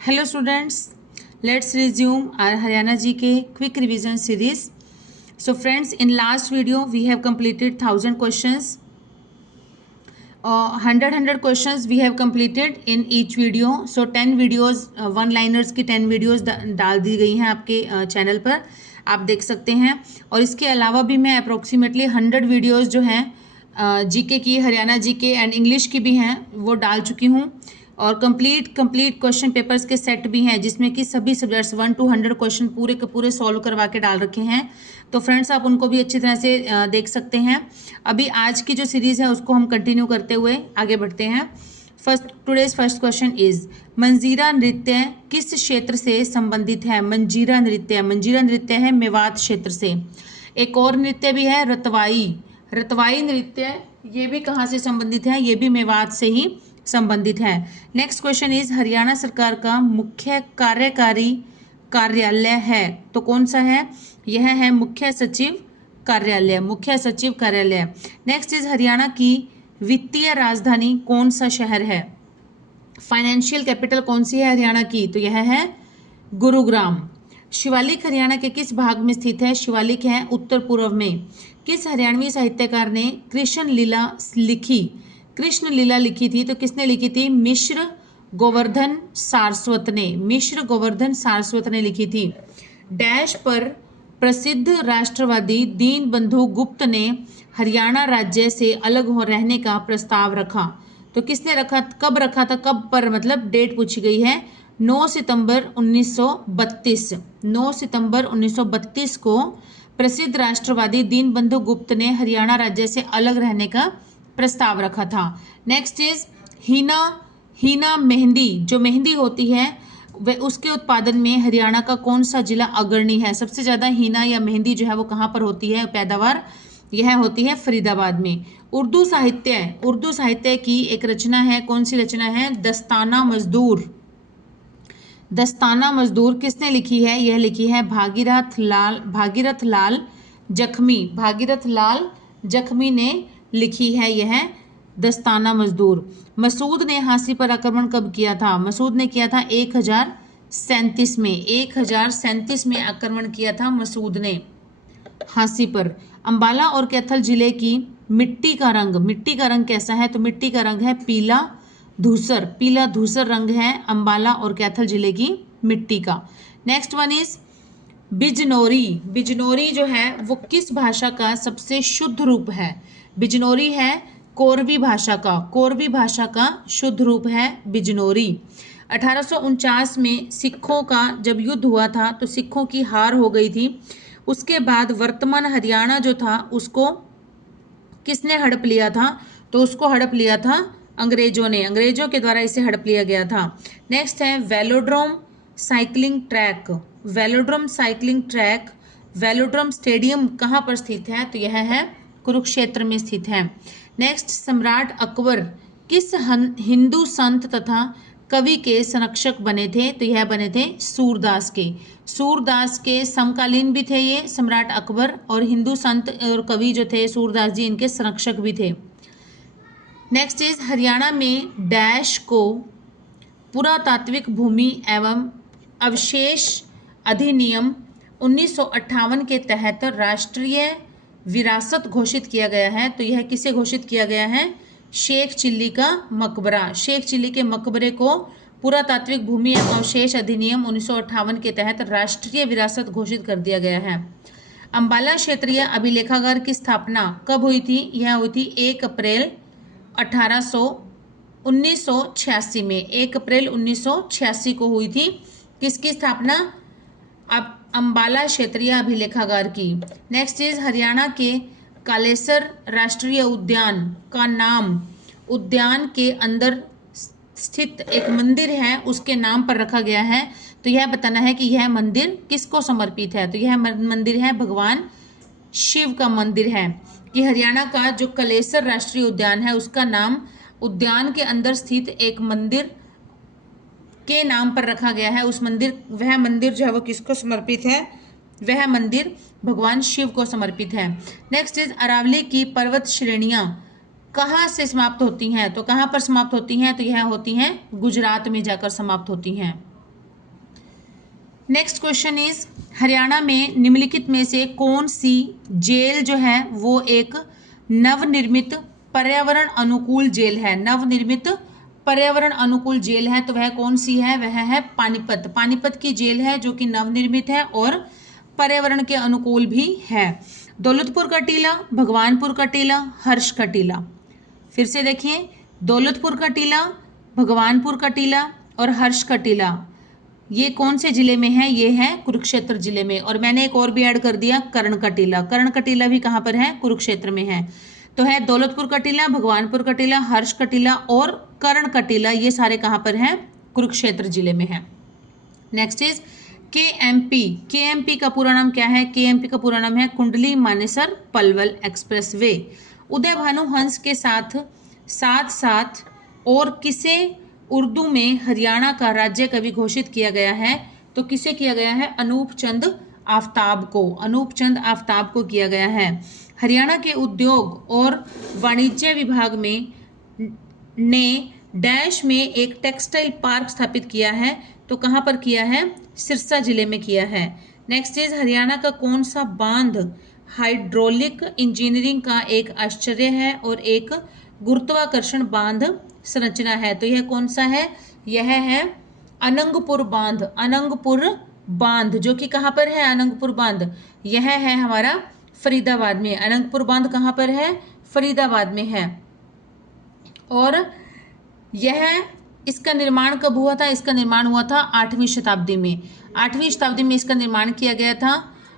Hello students, let's resume our Haryana GK quick revision series. So friends, in last video we have completed 1000 questions. 100 questions we have completed in each video. So 10 videos, one liners की 10 videos डाल दी गई हैं आपके channel पर, आप देख सकते हैं. और इसके अलावा भी मैं अप्रोक्सीमेटली 100 वीडियोज़ जो हैं जीके की, हरियाणा जीके एंड इंग्लिश की भी हैं, वो डाल चुकी हूँ. और कंप्लीट क्वेश्चन पेपर्स के सेट भी हैं जिसमें कि सभी सब्जेक्ट्स 1 to 100 क्वेश्चन पूरे के पूरे सॉल्व करवा के डाल रखे हैं. तो फ्रेंड्स आप उनको भी अच्छी तरह से देख सकते हैं. अभी आज की जो सीरीज़ है उसको हम कंटिन्यू करते हुए आगे बढ़ते हैं. टुडेज फर्स्ट क्वेश्चन इज मंजीरा नृत्य किस क्षेत्र से संबंधित है? मंजीरा नृत्य है मेवात क्षेत्र से. एक और नृत्य भी है रतवाई नृत्य, ये भी कहाँ से संबंधित है? ये भी मेवात से ही संबंधित है. नेक्स्ट क्वेश्चन इज हरियाणा सरकार का मुख्य कार्यकारी कार्यालय है तो कौन सा है? यह है मुख्य सचिव कार्यालय. नेक्स्ट इज हरियाणा की वित्तीय राजधानी कौन सा शहर है? फाइनेंशियल कैपिटल कौन सी है हरियाणा की? तो यह है गुरुग्राम. शिवालिक हरियाणा के किस भाग में स्थित है? शिवालिक है उत्तर पूर्व में. किस हरियाणवी साहित्यकार ने कृष्ण लीला लिखी थी? तो किसने लिखी थी? मिश्र गोवर्धन सारस्वत ने लिखी थी. डैश पर प्रसिद्ध राष्ट्रवादी दीनबंधु गुप्त ने हरियाणा राज्य से अलग हो रहने का प्रस्ताव रखा. तो किसने रखा, कब रखा था? कब पर मतलब डेट पूछी गई है. 9 सितंबर 1932 को प्रसिद्ध राष्ट्रवादी दीनबंधु गुप्त ने हरियाणा राज्य से अलग रहने का प्रस्ताव रखा था. नेक्स्ट इज हीना मेहंदी, जो मेहंदी होती है वह उसके उत्पादन में हरियाणा का कौन सा जिला अग्रणी है? सबसे ज़्यादा हीना या मेहंदी जो है वो कहाँ पर होती है पैदावार? यह होती है फरीदाबाद में. उर्दू साहित्य की एक रचना है, कौन सी रचना है? दस्ताना मजदूर किसने लिखी है? यह लिखी है भागीरथ लाल जख्मी ने लिखी है यह दस्ताना मजदूर. मसूद ने हांसी पर आक्रमण कब किया था? मसूद ने किया था 1037 में आक्रमण किया था मसूद ने हांसी पर. अंबाला और कैथल जिले की मिट्टी का रंग कैसा है? तो मिट्टी का रंग है पीला धूसर रंग है अंबाला और कैथल जिले की मिट्टी का. नेक्स्ट वन इज बिजनौरी जो है वो किस भाषा का सबसे शुद्ध रूप है? बिजनौरी है कोरवी भाषा का शुद्ध रूप है बिजनौरी. 1849 में सिखों का जब युद्ध हुआ था तो सिखों की हार हो गई थी. उसके बाद वर्तमान हरियाणा जो था उसको किसने हड़प लिया था? तो उसको हड़प लिया था अंग्रेजों के द्वारा इसे हड़प लिया गया था. नेक्स्ट है velodrome cycling track velodrome stadium कहाँ पर स्थित है? तो यह है कुरुक्षेत्र में स्थित है. नेक्स्ट सम्राट अकबर किस हिंदू संत तथा कवि के संरक्षक बने थे? तो यह बने थे सूरदास के समकालीन भी थे ये सम्राट अकबर, और हिंदू संत और कवि जो थे सूरदास जी इनके संरक्षक भी थे. नेक्स्ट इज हरियाणा में डैश को पुरातात्विक भूमि एवं अवशेष अधिनियम 1958 के तहत राष्ट्रीय विरासत घोषित किया गया है. तो यह किसे घोषित किया गया है? शेख चिल्ली के मकबरे को पुरातात्विक भूमि एवं अवशेष अधिनियम 1958 के तहत राष्ट्रीय विरासत घोषित कर दिया गया है. अंबाला क्षेत्रीय अभिलेखागार की स्थापना कब हुई थी? यह हुई थी 1 अप्रैल 1986 में. 1 अप्रैल 1986 को हुई थी किसकी स्थापना? अब अंबाला क्षेत्रीय अभिलेखागार की. नेक्स्ट इज हरियाणा के कालेसर राष्ट्रीय उद्यान का नाम उद्यान के अंदर स्थित एक मंदिर है उसके नाम पर रखा गया है. तो यह बताना है कि यह मंदिर किसको समर्पित है? तो यह मंदिर है भगवान शिव का मंदिर है. कि हरियाणा का जो कालेसर राष्ट्रीय उद्यान है उसका नाम उद्यान के अंदर स्थित एक मंदिर के नाम पर रखा गया है. वह मंदिर जो है वो किसको समर्पित है? वह मंदिर भगवान शिव को समर्पित है. नेक्स्ट इज अरावली की पर्वत श्रेणियां कहाँ से समाप्त होती हैं? तो कहाँ पर समाप्त होती हैं? तो यह होती हैं गुजरात में जाकर समाप्त होती हैं. नेक्स्ट क्वेश्चन इज हरियाणा में निम्नलिखित में से कौन सी जेल जो है वो एक नवनिर्मित पर्यावरण अनुकूल जेल है। नवनिर्मित पर्यावरण अनुकूल जेल है तो वह कौन सी है, वह है पानीपत। पानीपत की जेल है जो कि नवनिर्मित है और पर्यावरण के अनुकूल भी है। दौलतपुर का टीला, भगवानपुर का टीला, हर्ष का टीला। फिर से देखिए, दौलतपुर का टीला, भगवानपुर का टीला और हर्ष का टीला, ये कौन से जिले में है, ये है कुरुक्षेत्र जिले में। और मैंने एक और भी ऐड कर दिया, कर्ण का टीला। कर्ण का टीला भी कहाँ पर है, कुरुक्षेत्र में है। तो है दौलतपुर का टीला, भगवानपुर का टीला, हर्ष का टीला और कर्ण का टीला, ये सारे कहाँ पर हैं, कुरुक्षेत्र जिले में है। Next is KMP। KMP का पूरा नाम क्या है, KMP का पूरा नाम है कुंडली मानेसर पलवल एक्सप्रेसवे। उदय भानु हंस के साथ साथ साथ और किसे उर्दू में हरियाणा का राज्य कवि घोषित किया गया है, तो किसे किया गया है, अनूप चंद आफ्ताब को। अनूप चंद आफ्ताब को किया गया है। हरियाणा के उद्योग और वाणिज्य विभाग में ने डैश में एक टेक्सटाइल पार्क स्थापित किया है, तो कहाँ पर किया है, सिरसा जिले में किया है। नेक्स्ट इज हरियाणा का कौन सा बांध हाइड्रोलिक इंजीनियरिंग का एक आश्चर्य है और एक गुरुत्वाकर्षण बांध संरचना है, तो यह कौन सा है, यह है अनंगपुर बांध। अनंगपुर बांध जो कि कहाँ पर है, अनंगपुर बांध यह है हमारा फरीदाबाद में। अनंगपुर बांध कहाँ पर है, फरीदाबाद में है। और यह इसका निर्माण कब हुआ था, इसका निर्माण हुआ था 8वीं शताब्दी में। 8वीं शताब्दी में इसका निर्माण किया गया था।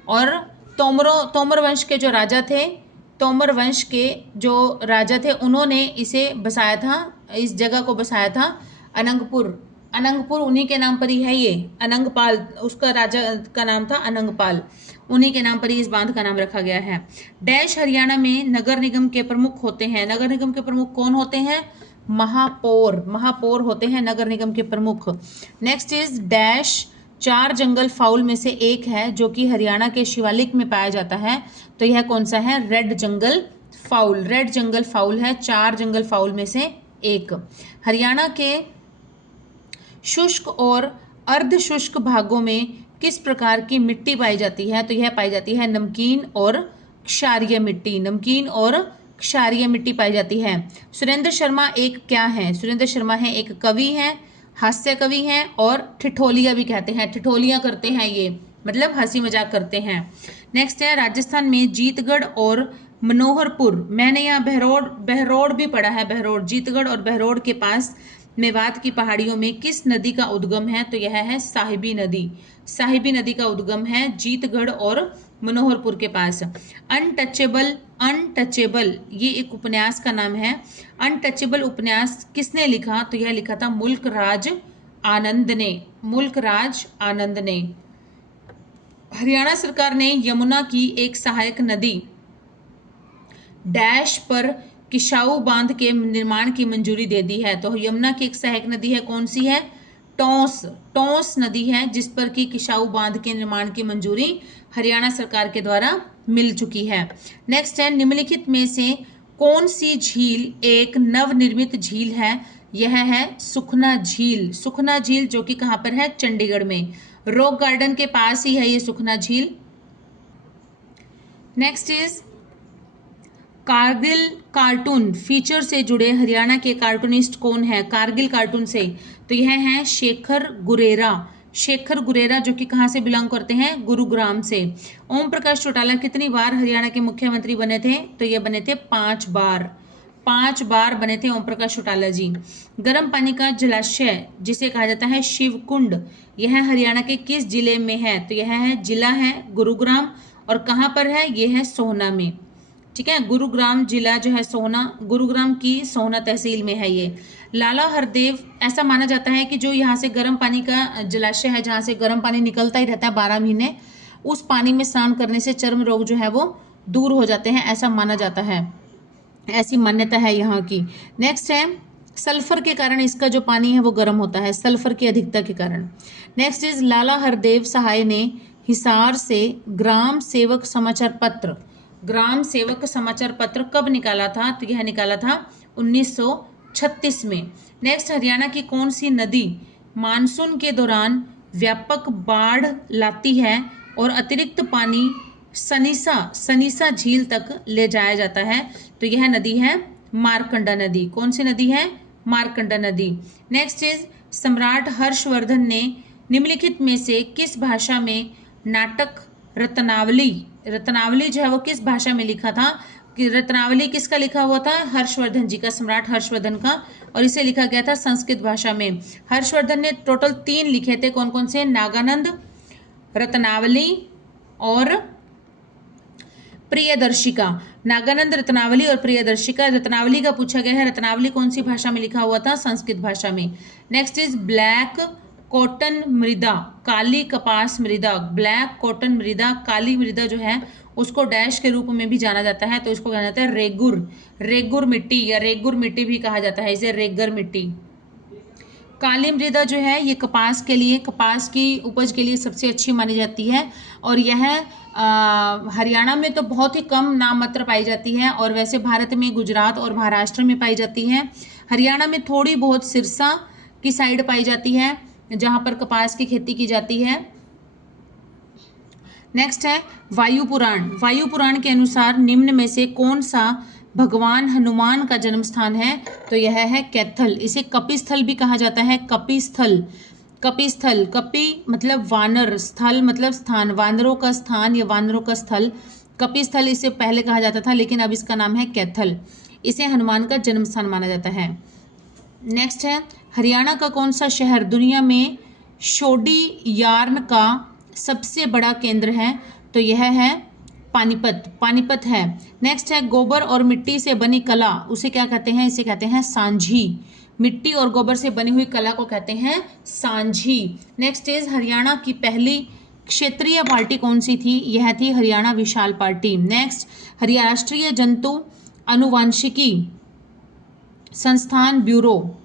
और तोमर वंश के जो राजा थे, तोमर वंश के जो राजा थे उन्होंने इसे बसाया था, इस जगह को बसाया था अनंगपुर। अनंगपुर उन्हीं के नाम पर ही है ये, अनंगपाल उसका राजा का नाम था अनंगपाल, उन्हीं के नाम पर ही इस बांध का नाम रखा गया है। डैश हरियाणा में नगर निगम के प्रमुख होते हैं। नगर निगम के प्रमुख कौन होते हैं, महापौर। महापौर होते हैं नगर निगम के प्रमुख। Next is dash 4 jungle foul में से एक है जो कि हरियाणा के शिवालिक में पाया जाता है, तो यह कौन सा है, रेड जंगल फाउल। रेड जंगल फाउल है 4 जंगल फाउल में से एक। हरियाणा के शुष्क और अर्ध शुष्क भागों में किस प्रकार की मिट्टी पाई जाती है, तो यह पाई जाती है नमकीन और क्षारीय मिट्टी। नमकीन और क्षारीय मिट्टी पाई जाती है। सुरेंद्र शर्मा एक क्या है, सुरेंद्र शर्मा है एक कवि है, हास्य कवि हैं और ठिठोलिया भी कहते हैं। ठिठोलियां करते हैं ये, मतलब हंसी मजाक करते हैं। नेक्स्ट है राजस्थान में जीतगढ़ और मनोहरपुर, मैंने यहाँ बहरोड भी पढ़ा है, बहरोड, जीतगढ़ और बहरोड के पास मेवात की पहाड़ियों में किस नदी का उद्गम है, तो यह है साहिबी नदी। साहिबी नदी का उद्गम है जीतगढ़ और मनोहरपुर के पास। अनटचेबल, अनटचेबल ये एक उपन्यास का नाम है। अनटचेबल उपन्यास किसने लिखा, तो यह लिखा था मुल्क राज आनंद ने। मुल्क राज आनंद ने। हरियाणा सरकार ने यमुना की एक सहायक नदी डैश पर किशाऊ बांध के निर्माण की मंजूरी दे दी है, तो यमुना की एक सहायक नदी है, कौन सी है, टोंस। टोंस नदी है जिस पर कि किशाऊ बांध के निर्माण की मंजूरी हरियाणा सरकार के द्वारा मिल चुकी है। नेक्स्ट है निम्नलिखित में से कौन सी झील एक नवनिर्मित झील है, यह है सुखना झील। सुखना झील जो कि कहाँ पर है, चंडीगढ़ में, रॉक गार्डन के पास ही है ये सुखना झील। Next is Kargil cartoon feature से जुड़े हरियाणा के कार्टूनिस्ट कौन है, कारगिल कार्टून से, तो यह है शेखर गुरेरा। शेखर गुरेरा जो कि कहाँ से बिलोंग करते हैं, गुरुग्राम से। ओम प्रकाश चौटाला कितनी बार हरियाणा के मुख्यमंत्री बने थे, तो ये बने थे 5 बार। 5 बार बने थे ओम प्रकाश चौटाला जी। गर्म पानी का जलाशय जिसे कहा जाता है शिव कुंड, यह हरियाणा के किस जिले में है, तो यह है जिला है गुरुग्राम और कहाँ पर है, यह है सोहना में। ठीक है, गुरुग्राम जिला जो है सोहना, गुरुग्राम की सोहना तहसील में है ये। लाला हरदेव, ऐसा माना जाता है कि जो यहाँ से गर्म पानी का जलाशय है जहाँ से गर्म पानी निकलता ही रहता है 12 महीने, उस पानी में स्नान करने से चर्म रोग जो है वो दूर हो जाते हैं, ऐसा माना जाता है, ऐसी मान्यता है यहाँ की। नेक्स्ट है सल्फर के कारण इसका जो पानी है वो गर्म होता है, सल्फर की अधिकता के कारण। नेक्स्ट इज लाला हरदेव सहाय ने हिसार से ग्राम सेवक समाचार पत्र, ग्राम सेवक समाचार पत्र कब निकाला था, तो यह निकाला था 1936 में। नेक्स्ट हरियाणा की कौन सी नदी मानसून के दौरान व्यापक बाढ़ लाती है और अतिरिक्त पानी सनीसा झील तक ले जाया जाता है। तो यह नदी है मारकंडा नदी। कौन सी नदी है? मारकंडा नदी। नेक्स्ट इज सम्राट हर्षवर्धन ने निम्नलिखित में से किस भाषा में नाटक रत्नावली जो है वो किस भाषा में लिखा था? कि रत्नावली किसका लिखा हुआ था? हर्षवर्धन जी का, सम्राट हर्षवर्धन का, और इसे लिखा गया था संस्कृत भाषा में। हर्षवर्धन ने टोटल 3 लिखे थे। कौन कौन से? नागानंद, रत्नावली और प्रियदर्शिका। नागानंद, रत्नावली और प्रियदर्शिका। रत्नावली का पूछा गया है, रत्नावली कौन सी भाषा में लिखा हुआ था? संस्कृत भाषा में। नेक्स्ट इज ब्लैक कॉटन मृदा, काली कपास मृदा। ब्लैक कॉटन मृदा, काली मृदा जो है उसको डैश के रूप में भी जाना जाता है, तो इसको कहा जाता है रेगुर मिट्टी, या रेगुर मिट्टी भी कहा जाता है इसे, रेगर मिट्टी। काली मृदा जो है ये कपास की उपज के लिए सबसे अच्छी मानी जाती है, और यह हरियाणा में तो बहुत ही कम नाम मात्र पाई जाती है, और वैसे भारत में गुजरात और महाराष्ट्र में पाई जाती है। हरियाणा में थोड़ी बहुत सिरसा की साइड पाई जाती है जहाँ पर कपास की खेती की जाती है। नेक्स्ट है वायु पुराण के अनुसार निम्न में से कौन सा भगवान हनुमान का जन्म स्थान है? तो यह है कैथल। इसे कपिस्थल भी कहा जाता है। कपिस्थल, कपि मतलब वानर, स्थल मतलब स्थान, वानरों का स्थान या वानरों का स्थल। कपिस्थल इसे पहले कहा जाता था, लेकिन अब इसका नाम है कैथल। इसे हनुमान का जन्म स्थान माना जाता है। नेक्स्ट है हरियाणा का कौन सा शहर दुनिया में शोडी यार्न का सबसे बड़ा केंद्र है? तो यह है पानीपत है। नेक्स्ट है गोबर और मिट्टी से बनी कला, उसे क्या कहते हैं? इसे कहते हैं सांझी। मिट्टी और गोबर से बनी हुई कला को कहते हैं सांझी। नेक्स्ट इज हरियाणा की पहली क्षेत्रीय पार्टी कौन सी थी? यह थी हरियाणा विशाल पार्टी। नेक्स्ट राष्ट्रीय जंतु अनुवांशिकी संस्थान ब्यूरो,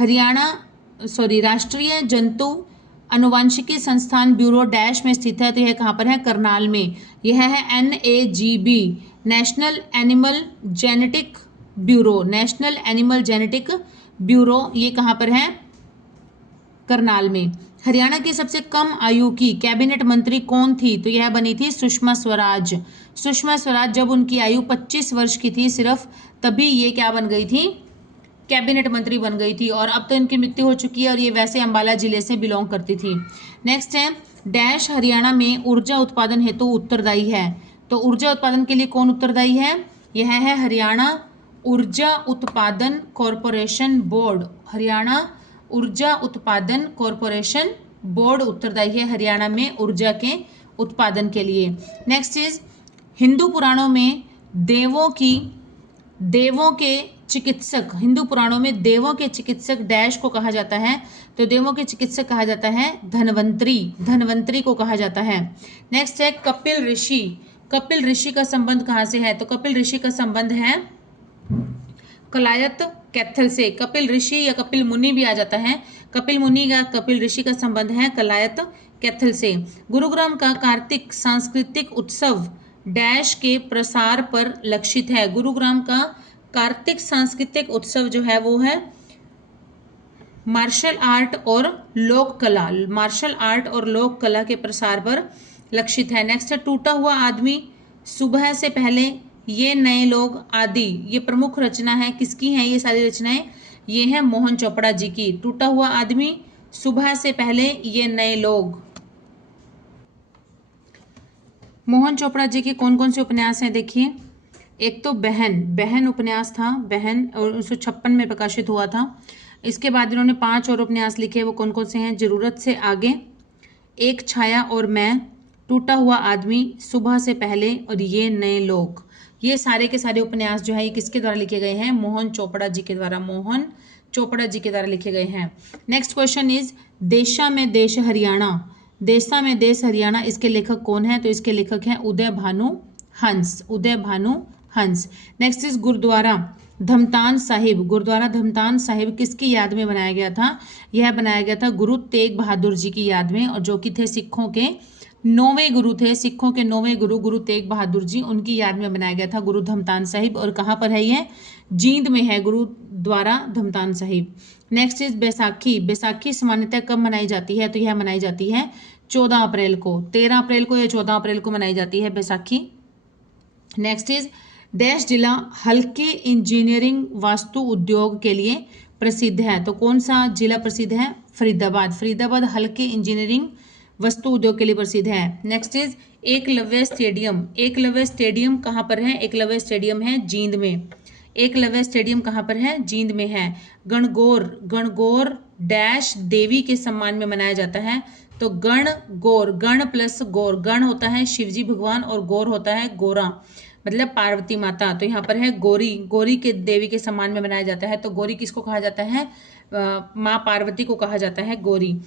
राष्ट्रीय जंतु अनुवांशिकी संस्थान ब्यूरो डैश में स्थित है, तो यह कहाँ पर है? करनाल में। यह है NAGB, national animal genetic bureau. National animal genetic bureau ये कहाँ पर है? करनाल में। हरियाणा की सबसे कम आयु की कैबिनेट मंत्री कौन थी? तो यह बनी थी सुषमा स्वराज। सुषमा स्वराज जब उनकी आयु 25 वर्ष की थी सिर्फ, तभी ये क्या बन गई थी? कैबिनेट मंत्री बन गई थी, और अब तो इनकी मृत्यु हो चुकी है, और ये वैसे अंबाला जिले से बिलोंग करती थी। नेक्स्ट है डैश हरियाणा में ऊर्जा उत्पादन हेतु उत्तरदायी है? तो ऊर्जा उत्पादन के लिए कौन उत्तरदायी है? यह है हरियाणा ऊर्जा उत्पादन कॉरपोरेशन बोर्ड। हरियाणा ऊर्जा उत्पादन कॉरपोरेशन बोर्ड उत्तरदायी है हरियाणा में ऊर्जा के उत्पादन के लिए। नेक्स्ट इज हिंदू पुराणों में देवों के चिकित्सक, हिंदू पुराणों में देवों के चिकित्सक डैश को कहा जाता है? तो देवों के चिकित्सक कहा जाता है धनवंतरी को कहा जाता है। नेक्स्ट है कपिल ऋषि का संबंध कहाँ से है? तो कपिल ऋषि का संबंध है कलायत कैथल से। कपिल ऋषि या कपिल मुनि भी आ जाता है। कपिल मुनि या कपिल ऋषि का संबंध है कलायत कैथल से। गुरुग्राम का कार्तिक सांस्कृतिक उत्सव डैश के प्रसार पर लक्षित है। गुरुग्राम का कार्तिक सांस्कृतिक उत्सव जो है वो है मार्शल आर्ट और लोक कला के प्रसार पर लक्षित है। नेक्स्ट है टूटा हुआ आदमी, सुबह से पहले, ये नए लोग आदि। ये प्रमुख रचना है, किसकी हैं ये सारी रचनाएं? ये हैं मोहन चोपड़ा जी की। टूटा हुआ आदमी, सुबह से पहले, ये नए लोग। मोहन चोपड़ा जी के कौन कौन से उपन्यास हैं देखिए। एक तो बहन उपन्यास था, बहन 1956 में प्रकाशित हुआ था। इसके बाद इन्होंने 5 और उपन्यास लिखे, वो कौन कौन से हैं? जरूरत से आगे, एक छाया और मैं, टूटा हुआ आदमी, सुबह से पहले और ये नए लोग। ये सारे के सारे उपन्यास जो है ये किसके द्वारा लिखे गए हैं? मोहन चोपड़ा जी के द्वारा लिखे गए हैं। नेक्स्ट क्वेश्चन इज देशा में देश हरियाणा, इसके लेखक कौन है? तो इसके लेखक हैं उदय भानु हंस। नेक्स्ट इज गुरुद्वारा धमतान साहिब किसकी याद में बनाया गया था? यह बनाया गया था गुरु तेग बहादुर जी की याद में, और जो कि थे सिखों के 9वें गुरु गुरु तेग बहादुर जी, उनकी याद में बनाया गया था गुरु धमतान साहिब। और कहाँ पर है ये? जींद में है गुरुद्वारा धमतान साहिब। Next is Baisakhi. बैसाखी सामान्यतः कब मनाई जाती है? तो यह मनाई जाती है 14 अप्रैल को, 13 अप्रैल को या 14 अप्रैल को मनाई जाती है बैसाखी। नेक्स्ट इज डैश जिला हल्के इंजीनियरिंग वास्तु उद्योग के लिए प्रसिद्ध है। तो कौन सा जिला प्रसिद्ध है? फरीदाबाद। फरीदाबाद हल्के इंजीनियरिंग वस्तु उद्योग के लिए प्रसिद्ध है। Next is Eklavya stadium. Eklavya stadium कहाँ पर है? एकलव्य स्टेडियम है जींद में। एकलव्य स्टेडियम कहाँ पर है? जींद में है। गणगौर। गणगौर डैश देवी के सम्मान में मनाया जाता है। तो गण गौर, गण प्लस गौर, गण होता है शिवजी भगवान और गौर होता है गौरा, मतलब पार्वती माता। तो यहाँ पर है गौरी। गौरी के देवी के सम्मान में मनाया जाता है। तो गौरी किसको कहा जाता है? माँ पार्वती को कहा जाता है गौरी।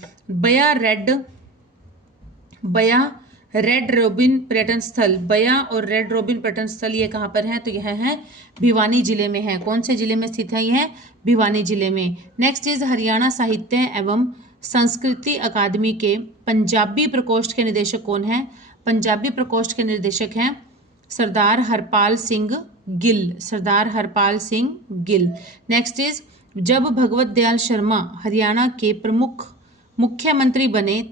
बया रेड रोबिन पर्यटन स्थल। बया और रेड रोबिन पर्यटन स्थल ये कहाँ पर है? तो यह है भिवानी जिले में है। कौन से जिले में स्थित है? यह भिवानी जिले में। नेक्स्ट इज हरियाणा साहित्य एवं संस्कृति अकादमी के पंजाबी प्रकोष्ठ के निदेशक कौन है? पंजाबी प्रकोष्ठ के निर्देशक हैं सरदार हरपाल सिंह गिल। सरदार हरपाल सिंह गिल। नेक्स्ट इज जब भगवत दयाल शर्मा हरियाणा के प्रमुख मुख्यमंत्री बने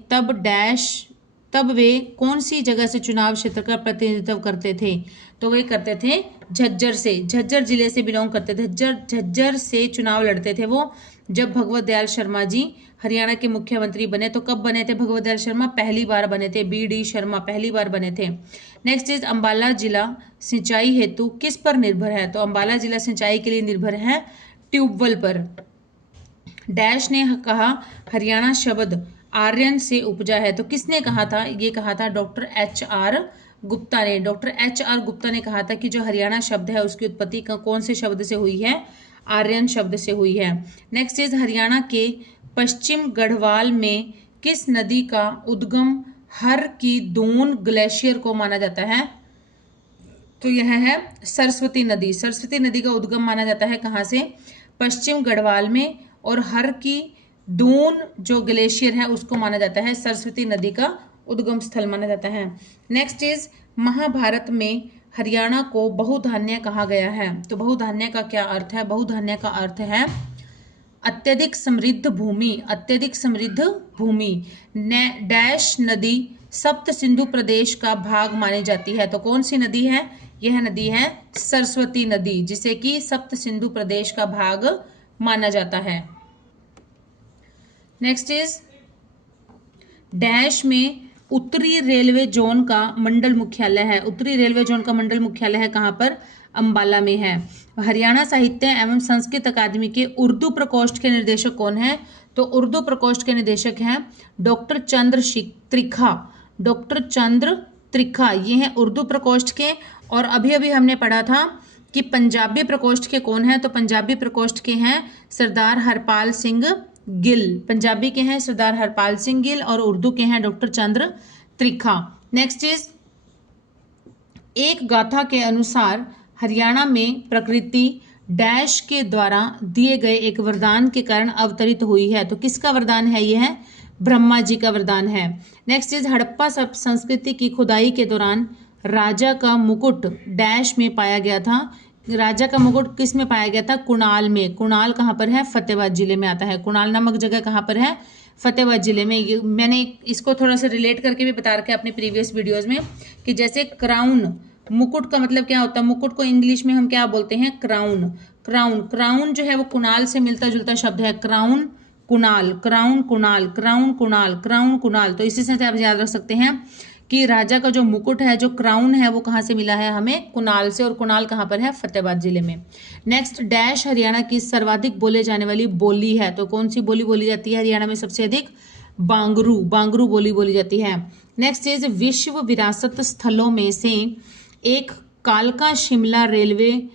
तब वे कौन सी जगह से चुनाव क्षेत्र का प्रतिनिधित्व करते थे? तो वे करते थे झज्जर से, झज्जर जिले से बिलोंग करते थे। झज्जर से चुनाव लड़ते थे वो जब भगवत दयाल शर्मा जी हरियाणा के मुख्यमंत्री बने। तो कब बने थे भगवत दयाल शर्मा? पहली बार बने थे। BD शर्मा पहली बार बने थे। नेक्स्ट इज अंबाला जिला सिंचाई हेतु किस पर निर्भर है? तो अंबाला जिला सिंचाई के लिए निर्भर है ट्यूबवेल पर। डैश ने कहा हरियाणा शब्द आर्यन से उपजा है। तो किसने कहा था? ये कहा था डॉक्टर HR गुप्ता ने। डॉक्टर HR गुप्ता ने कहा था कि जो हरियाणा शब्द है उसकी उत्पत्ति कौन से शब्द से हुई है? आर्यन शब्द से हुई है। नेक्स्ट इज हरियाणा के पश्चिम गढ़वाल में किस नदी का उद्गम हर की दून ग्लेशियर को माना जाता है? तो यह है सरस्वती नदी। सरस्वती नदी का उद्गम माना जाता है कहाँ से? पश्चिम गढ़वाल में। और हर की दून जो ग्लेशियर है उसको माना जाता है सरस्वती नदी का उद्गम स्थल माना जाता है। नेक्स्ट इज महाभारत में हरियाणा को बहुधान्य कहा गया है। तो बहुधान्य का क्या अर्थ है? बहुधान्य का अर्थ है अत्यधिक समृद्ध भूमि। अत्यधिक समृद्ध भूमि। डैश नदी सप्त सिंधु प्रदेश का भाग मानी जाती है। तो कौन सी नदी है? यह नदी है सरस्वती नदी, जिसे कि सप्त सिंधु प्रदेश का भाग माना जाता है। नेक्स्ट इज डैश में उत्तरी रेलवे जोन का मंडल मुख्यालय है। उत्तरी रेलवे जोन का मंडल मुख्यालय है कहाँ पर? अंबाला में है। हरियाणा साहित्य एवं संस्कृत अकादमी के उर्दू प्रकोष्ठ के निर्देशक कौन है? तो उर्दू प्रकोष्ठ के निदेशक हैं डॉक्टर चंद्र त्रिखा। डॉक्टर चंद्र त्रिखा ये हैं उर्दू प्रकोष्ठ के। और अभी अभी हमने पढ़ा था कि पंजाबी प्रकोष्ठ के कौन है? तो पंजाबी प्रकोष्ठ के हैं सरदार हरपाल सिंह गिल। पंजाबी के हैं सरदार हरपाल सिंह गिल और उर्दू के हैं doctor Chandra Trikha. Next is एक गाथा के अनुसार हरियाणा में प्रकृति डैश के द्वारा दिए गए एक वरदान के कारण अवतरित हुई है। तो किसका वरदान है? यह है ब्रह्मा जी का वरदान है। नेक्स्ट इज हड़प्पा संस्कृति की खुदाई के दौरान राजा का मुकुट डैश में पाया गया था। राजा का मुकुट किस में पाया गया था? कुणाल में। कुणाल कहाँ पर है? फतेहाबाद जिले में आता है। कुणाल नामक जगह कहाँ पर है? फतेहाबाद जिले में। मैंने इसको थोड़ा सा रिलेट करके भी बता रखा है अपने प्रीवियस वीडियोस में कि जैसे क्राउन, मुकुट का मतलब क्या होता है? मुकुट को इंग्लिश में हम क्या बोलते हैं? क्राउन। क्राउन क्राउन जो है वो कुणाल से मिलता जुलता शब्द है। Crown Kunal, crown Kunal, crown Kunal, crown Kunal. तो इसी से आप याद रख सकते हैं कि राजा का जो मुकुट है, जो क्राउन है, वो कहाँ से मिला है हमें? कुणाल से। और कुणाल कहाँ पर है? फतेहाबाद जिले में। नेक्स्ट डैश हरियाणा की सर्वाधिक बोले जाने वाली बोली है। तो कौन सी बोली बोली जाती है हरियाणा में सबसे अधिक? बांगरू। बांगरू बोली बोली जाती है। नेक्स्ट इज विश्व विरासत स्थलों में से एक कालका शिमला रेलवे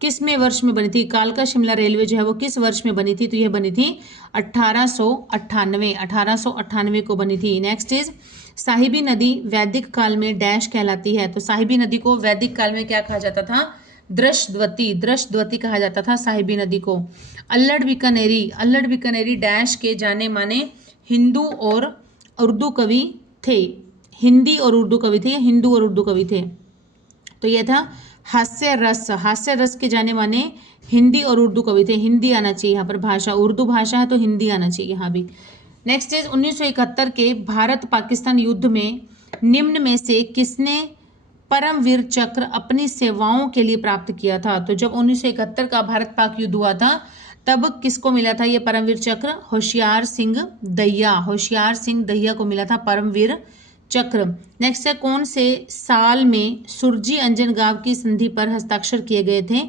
किस वर्ष में बनी थी? कालका शिमला रेलवे जो है वो किस वर्ष में बनी थी? तो यह बनी थी 1898 को बनी थी। नेक्स्ट इज साहिबी नदी वैदिक काल में डैश कहलाती है। तो साहिबी नदी को वैदिक काल में क्या कहा जाता था? दृष्टद्वती कहा जाता था साहिबी नदी को। अल्लड़ बीकानेरी डैश के जाने माने हिंदू और उर्दू कवि थे। हिंदी और उर्दू कवि थे या हिंदू और उर्दू कवि थे? तो यह था हास्य रस के जाने माने हिंदी और उर्दू कवि थे। हिंदी आना चाहिए यहाँ पर, भाषा उर्दू भाषा है तो हिंदी आना चाहिए यहाँ भी। नेक्स्ट इज 1971 के भारत पाकिस्तान युद्ध में निम्न में से किसने परमवीर चक्र अपनी सेवाओं के लिए प्राप्त किया था? तो जब 1971 का भारत पाक युद्ध हुआ था तब किसको मिला था ये परमवीर चक्र? होशियार सिंह दहिया को मिला था परमवीर चक्र। नेक्स्ट है, कौन से साल में सुरजी अंजन गांव की संधि पर हस्ताक्षर किए गए थे?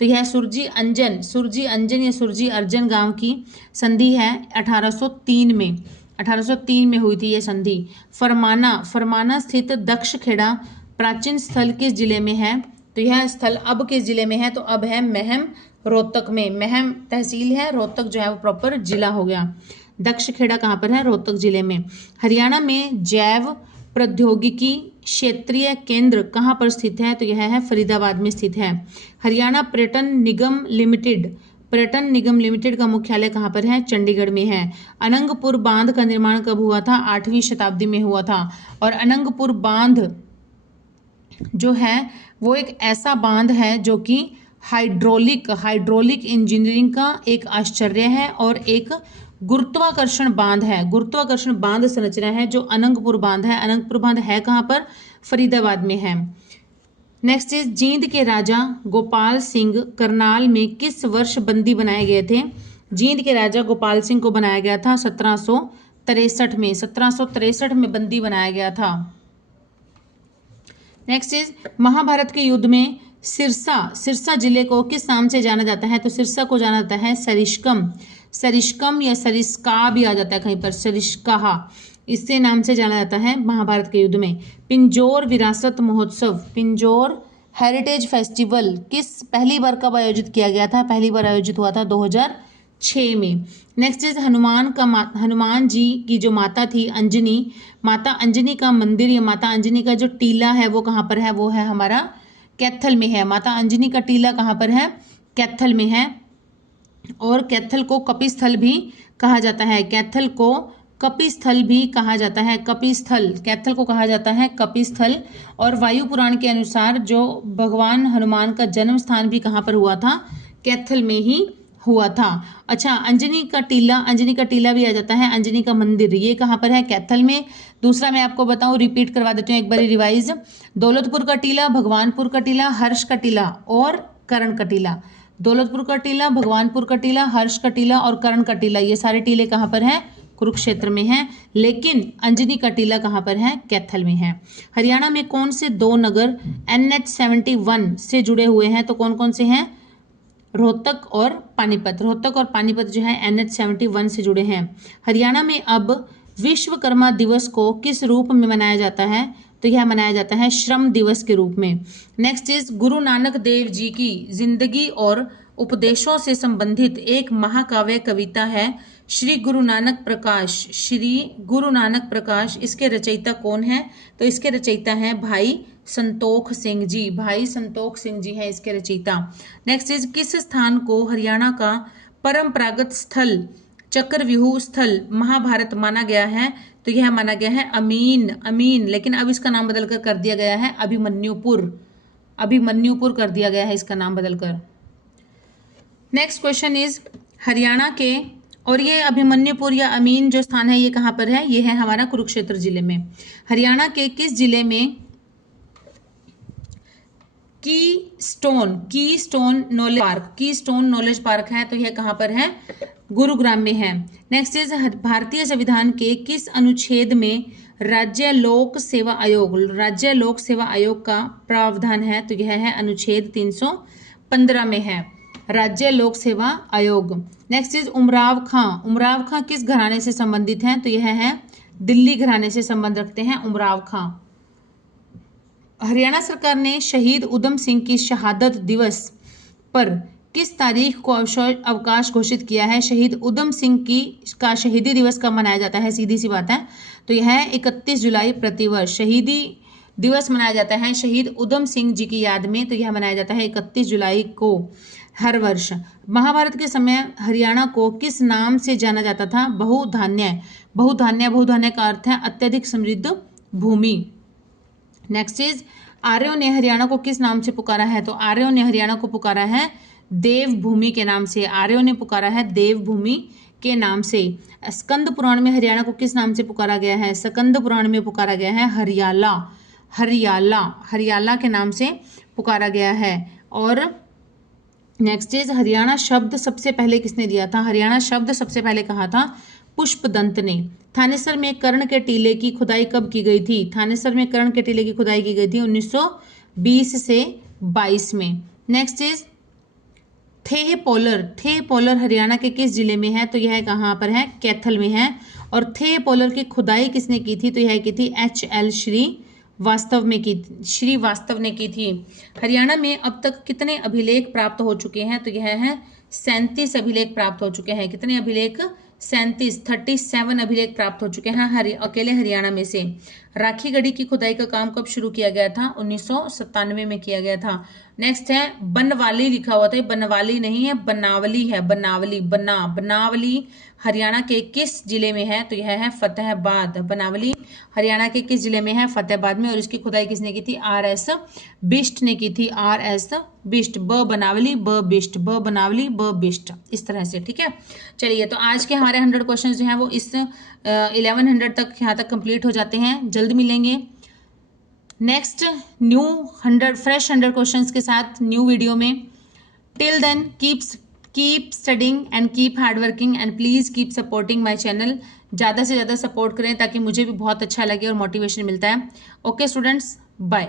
तो यह सुरजी अंजन या सुरजी अर्जन गांव की संधि है 1803 में। 1803 में हुई थी ये संधि। फरमाना स्थित दक्षखेड़ा प्राचीन स्थल किस जिले में है? तो यह स्थल अब किस जिले में है? तो अब है महम रोहतक में। महम तहसील है, रोहतक जो है वो प्रॉपर जिला हो गया। दक्षखेड़ा कहाँ पर है? रोहतक जिले में। हरियाणा में जैव प्रौद्योगिकी क्षेत्रीय केंद्र कहाँ पर स्थित है? तो यह है फरीदाबाद में स्थित है। हरियाणा पर्यटन निगम लिमिटेड का मुख्यालय कहाँ पर है? चंडीगढ़ में है। अनंगपुर बांध का निर्माण कब हुआ था? 8वीं शताब्दी में हुआ था। और अनंगपुर बांध जो है वो एक ऐसा बांध है जो कि हाइड्रोलिक इंजीनियरिंग का एक आश्चर्य है और एक गुरुत्वाकर्षण बांध संरचना है जो अनंगपुर बांध है। अनंगपुर बांध है कहाँ पर? फरीदाबाद में है। नेक्स्ट इज, जींद के राजा गोपाल सिंह करनाल में किस वर्ष बंदी बनाए गए थे? जींद के राजा गोपाल सिंह को बनाया गया था 1763 में। 1763 में बंदी बनाया गया था। नेक्स्ट इज, महाभारत के युद्ध में सिरसा जिले को किस नाम से जाना जाता है? तो सिरसा को जाना जाता है सरिस्कम या सरिस्का भी आ जाता है कहीं पर, सरिस्काहा, इससे नाम से जाना जाता है महाभारत के युद्ध में। पिंजौर विरासत महोत्सव, पिंजौर हेरिटेज फेस्टिवल किस पहली बार कब आयोजित किया गया था? पहली बार आयोजित हुआ था 2006 में। नेक्स्ट इज, हनुमान जी की जो माता थी अंजनी, माता अंजनी का मंदिर या माता अंजनी का जो टीला है वो कहाँ पर है? वो है हमारा कैथल में है। माता अंजनी का टीला कहाँ पर है? कैथल में है। और कैथल को कपिस्थल भी कहा जाता है। कैथल को कपिस्थल भी कहा जाता है। कैथल को कहा जाता है कपिस्थल। और वायु पुराण के अनुसार जो भगवान हनुमान का जन्म स्थान भी कहाँ पर हुआ था? कैथल में ही हुआ था। अच्छा, अंजनी का टीला भी आ जाता है। अंजनी का मंदिर ये कहाँ पर है? कैथल में। दूसरा मैं आपको बताऊं, रिपीट करवा देती हूँ एक बार रिवाइज। दौलतपुर का टीला, भगवानपुर का टीला, हर्ष का टीला और करण का टीला। दौलतपुर का टीला, भगवानपुर का टीला, हर्ष का टीला और करण का टीला, ये सारे टीले कहाँ पर हैं? कुरुक्षेत्र में हैं। लेकिन अंजनी का टीला कहाँ पर है? कैथल में है। हरियाणा में कौन से दो नगर NH71 से जुड़े हुए हैं? तो कौन कौन से हैं? रोहतक और पानीपत जो है NH71 से जुड़े हैं। हरियाणा में अब विश्वकर्मा दिवस को किस रूप में मनाया जाता है? तो यह मनाया जाता है श्रम दिवस के रूप में। नेक्स्ट इज, गुरु नानक देव जी की जिंदगी और उपदेशों से संबंधित एक महाकाव्य कविता है श्री गुरु नानक प्रकाश। इसके रचयिता कौन है? तो इसके रचयिता हैं भाई संतोख सिंह जी हैं इसके रचयिता। नेक्स्ट इज, किस स्थान को हरियाणा का परंपरागत स्थल चक्रव्यूह स्थल महाभारत माना गया है? तो यह माना गया है अमीन, लेकिन अब इसका नाम बदलकर कर दिया गया है अभिमन्युपुर कर दिया गया है इसका नाम बदलकर। नेक्स्ट क्वेश्चन इज, हरियाणा के, और ये अभिमन्युपुर या अमीन जो स्थान है ये कहाँ पर है? ये है हमारा कुरुक्षेत्र जिले में। हरियाणा के किस जिले में कीस्टोन नॉलेज पार्क है? तो यह कहाँ पर है? गुरुग्राम में है। नेक्स्ट इज, भारतीय संविधान के किस अनुच्छेद में राज्य लोक सेवा आयोग का प्रावधान है? तो यह है अनुच्छेद 315 में है राज्य लोक सेवा आयोग। नेक्स्ट इज, उमराव खां किस घराने से संबंधित हैं? तो यह है दिल्ली घराने से संबंध रखते हैं उमराव खां। हरियाणा सरकार ने शहीद उधम सिंह की शहादत दिवस पर किस तारीख को अवकाश घोषित किया है? शहीद उधम सिंह का शहीदी दिवस कब मनाया जाता है? सीधी सी बात है, तो यह है 31 जुलाई प्रतिवर्ष शहीदी दिवस मनाया जाता है शहीद उधम सिंह जी की याद में। तो यह मनाया जाता है 31 जुलाई को हर वर्ष। महाभारत के समय हरियाणा को किस नाम से जाना जाता था? बहुधान्य का अर्थ है अत्यधिक समृद्ध भूमि। नेक्स्ट इज, आर्यों ने हरियाणा को किस नाम से पुकारा है? तो आर्यों ने हरियाणा को पुकारा है देवभूमि के नाम से। आर्यों ने पुकारा है देवभूमि के नाम से। स्कंद पुराण में हरियाणा को किस नाम से पुकारा गया है? स्कंद पुराण में पुकारा गया है हरियाला। हरियाला, हरियाला के नाम से पुकारा गया है। और नेक्स्ट इज हरियाणा शब्द सबसे पहले किसने दिया था? हरियाणा शब्द सबसे पहले कहा था पुष्पदंत ने। थानेसर में कर्ण के टीले की खुदाई कब की गई थी? थानेसर में कर्ण के टीले की खुदाई की गई थी 1920 से 22 में। Next is Theh Polar. थेह पोलर हरियाणा के किस जिले में है? तो यह कहाँ पर है? कैथल में है। और थेह पोलर की खुदाई किसने की थी? तो यह की थी HL श्रीवास्तव में की, श्रीवास्तव ने की थी। हरियाणा में अब तक कितने अभिलेख प्राप्त हो चुके हैं? तो यह है 37 अभिलेख प्राप्त हो चुके हैं। कितने अभिलेख? 37 अभिलेख प्राप्त हो चुके हैं अकेले हरियाणा में से। राखी गढ़ी की खुदाई का काम कब शुरू किया गया था? 1997 में किया गया था। नेक्स्ट है बनवाली, लिखा हुआ था, बनवाली नहीं है, बनावली है, बनावली, बनावली हरियाणा के किस जिले में है? तो यह है फतेहाबाद। बनावली हरियाणा के किस जिले में है? फतेहाबाद में। और इसकी खुदाई किसने की थी? RS बिष्ट ने की थी। RS बिष्ट। ब बनावली, ब बिष्ट, ब बनावली, ब बिष्ट, इस तरह से। ठीक है, चलिए तो आज के हमारे 100 क्वेश्चन जो हैं वो इस 1100 तक यहाँ तक कंप्लीट हो जाते हैं। जल्द मिलेंगे नेक्स्ट न्यू 100 फ्रेश 100 क्वेश्चंस के साथ न्यू वीडियो में। Till then keep studying and keep hard working and please keep supporting my channel. ज़्यादा से ज़्यादा सपोर्ट करें ताकि मुझे भी बहुत अच्छा लगे और मोटिवेशन मिलता है। Okay students, bye.